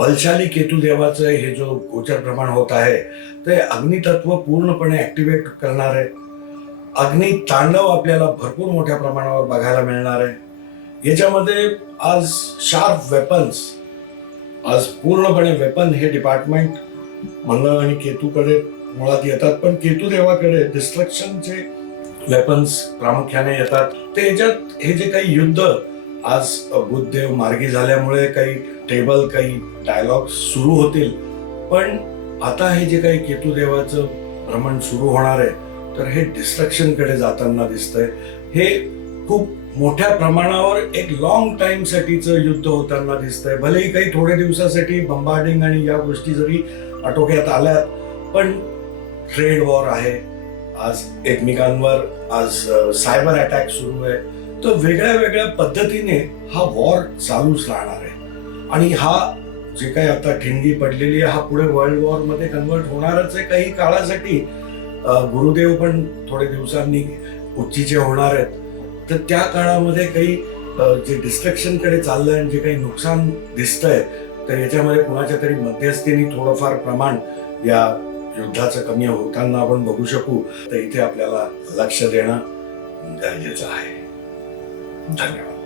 बलशाली केतुदेवाचं हे जो गोचर प्रमाण होत आहे ते अग्नितत्व पूर्णपणे ऍक्टिव्हेट करणार आहे. अग्नि तांडव आपल्याला भरपूर मोठ्या प्रमाणावर बघायला मिळणार आहे. याच्यामध्ये आज शार्प वेपन्स, आज पूर्णपणे वेपन हे डिपार्टमेंट मंगळ आणि केतूकडे मुळात येतात, पण केतुदेवाकडे डिस्ट्रक्शनचे वेपन्स प्रामुख्याने येतात. ते याच्यात हे जे काही युद्ध आज बुद्धदेव मार्गी झाल्यामुळे काही टेबल, काही डायलॉग सुरू होतील, पण आता हे जे काही केतुदेवाचं भ्रमण सुरू होणार आहे तर हे डिस्ट्रक्शन कडे जाताना दिसतंय. हे खूप मोठ्या प्रमाणावर एक लॉंग टाइम साठीचं युद्ध होताना दिसतंय. भलेही काही थोड्या दिवसासाठी बंबार्डिंग आणि या गोष्टी जरी आटोक्यात आल्यात, पण ट्रेड वॉर आहे, आज एकमेकांवर आज सायबर अटॅक सुरू आहे. तर वेगळ्या वेगळ्या पद्धतीने हा वॉर चालूच राहणार आहे. आणि हा जे काही आता ठिणगी पडलेली आहे हा पुढे वर्ल्ड वॉर मध्ये कन्वर्ट होणारच आहे काही काळासाठी. गुरुदेव पण थोडे दिवसांनी उच्चीचे होणार आहेत. तर त्या काळामध्ये काही जे डिस्ट्रक्शन कडे चाललंय आणि जे काही नुकसान दिसतंय तर याच्यामध्ये कुणाच्या तरी मध्यस्थीने थोडंफार प्रमाण या युद्धाचं कमी होताना आपण बघू शकू. तर इथे आपल्याला लक्ष देणं गरजेचं आहे. धन्यवाद.